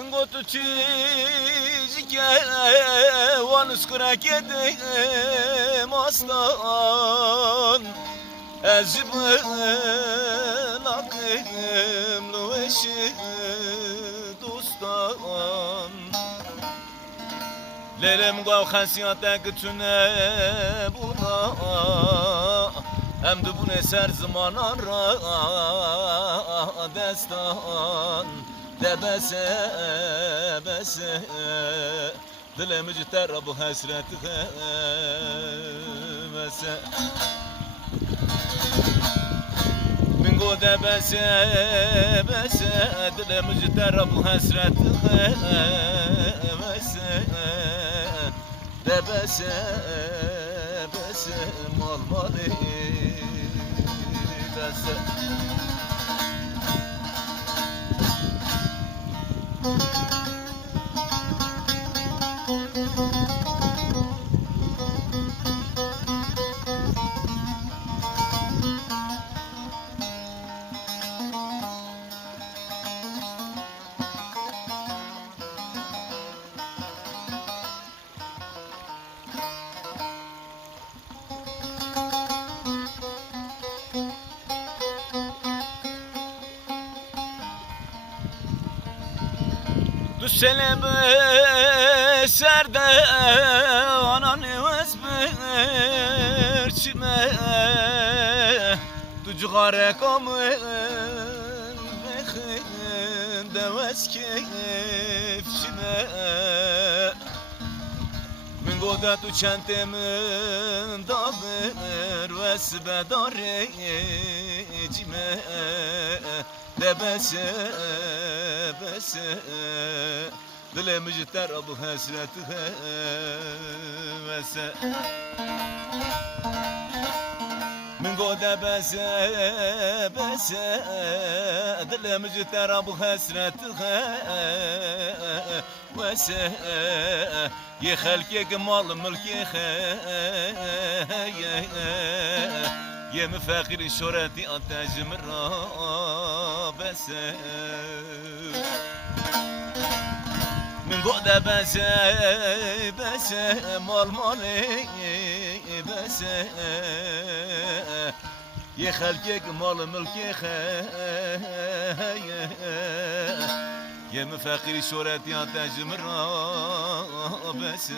من قلت تيجي ونسكرك يدي مصدان أجب لقيم لوش دوستان ليلم قاو خسياتك تنبونا هم دبون سر زمانان را دستان دبسه بسه دلم جتر ابو حسرت بسه من قود بسه بسه دلم جتر ابو حسرت بسه دبسه بسه مال مالی بسه Du selam serde ananı vazmer çime du cigare kamın bekhin devas keyf çime min goda tu çantemin dağır vesbedare cime دبسه بسه دلم جتر ابو حسرتك بسه من قود بسه بسه دلم جتر ابو حسرتك بسه يخلك مال ملكي يا مفاخر شهرتي أنت جمرة بس من قعد بس بس مال مالي بس يا خلقك مال ملكي يا مفاخر شهرتي أنت جمرة بس